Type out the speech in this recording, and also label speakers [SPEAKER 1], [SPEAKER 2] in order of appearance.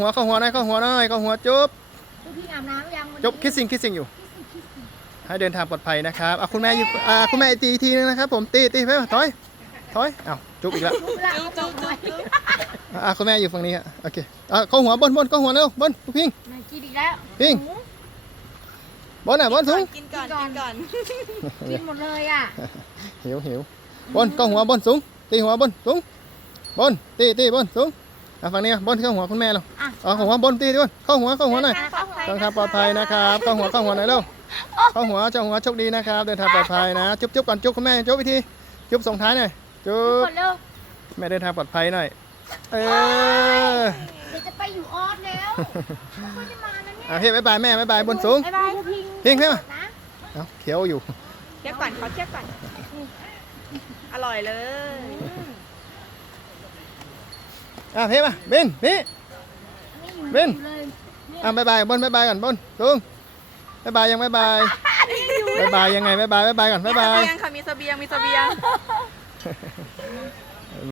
[SPEAKER 1] หัวเข้าหัวหน่อยเข้าหัวหน่อยเข้าหัวจุ๊บ
[SPEAKER 2] ลูกพี่อาบน้ำยังวันนี้
[SPEAKER 1] จุ๊บคิสซิงคิสซิงอยู่ ให้เดินทางปลอดภัยนะครับเอาคุณแม่อยู่อ่าคุณแม่ตีอีกทีนึงนะครับ ผมตีตีไปถอยถอยอ้าวจุ๊บอีกแล้ว
[SPEAKER 2] จุ๊บละจุ๊บจุ๊บจุ๊บ
[SPEAKER 1] อ่าคุณแม่อยู่ฝั่งนี้ฮะโอเคอ่าเข้าหัวบนบนเข้าหัวเร็วบนลูกพิง
[SPEAKER 2] มากินอีกแล้ว
[SPEAKER 1] พิงบนอะบนสูง
[SPEAKER 3] กินก่อนกินก่อน
[SPEAKER 2] กินหมดเลยอะ
[SPEAKER 1] หิวหิวบนเข้าหัวบนสูงตีหัวบนสูงบนตีตีบนสูง อ่าฝั่งนี้อะบนเข้าหัวคุณแม่เรา
[SPEAKER 2] อะ
[SPEAKER 1] เอาหัวบนตีด้วยเข้าหัวเข้าหัวหน่อย
[SPEAKER 2] เดิทางปลอดภัย
[SPEAKER 1] เดินทางปลอดภัยนะครับเข้าหัวเข้าหัวหน่อยเร็วเข้าหัวเจ้าหัวโชคดีนะครับเดินทางปลอดภัยนะจุ๊บจุ๊บก่อนจุ๊บคุณแม่จุ๊บวิธีจุ๊บส่งท้ายหน่อยจุ๊
[SPEAKER 2] ทุก
[SPEAKER 1] บ
[SPEAKER 2] คนเร็ว
[SPEAKER 1] แม่เดินทางปลอดภัยหน่อยเออ
[SPEAKER 2] เดี๋ยวจะไปอยู่ออสแล้วเขาจะมาแล้วเนี่ย
[SPEAKER 1] อะเฮ้ยบายบายแม่บายบายบนสูง
[SPEAKER 2] บ๊ายบายพิง
[SPEAKER 1] พิงขึ้นมา
[SPEAKER 2] นะ
[SPEAKER 1] เอ้าเขียวอยู่
[SPEAKER 3] เทียบก่อนเขาเทียบก่อน อร่อยเลย
[SPEAKER 1] อะเฮ้ยมาบินนี่
[SPEAKER 2] ไม่อยู่
[SPEAKER 1] เว้น
[SPEAKER 2] เลย
[SPEAKER 1] อะบายบายบนบายบายก่อนบนสูงบายบายยังบายบายบายบายยังไงบายบายบายบายก่อนบายบาย
[SPEAKER 3] มีเสบียงค่ะมีเสบียงมีเสบียง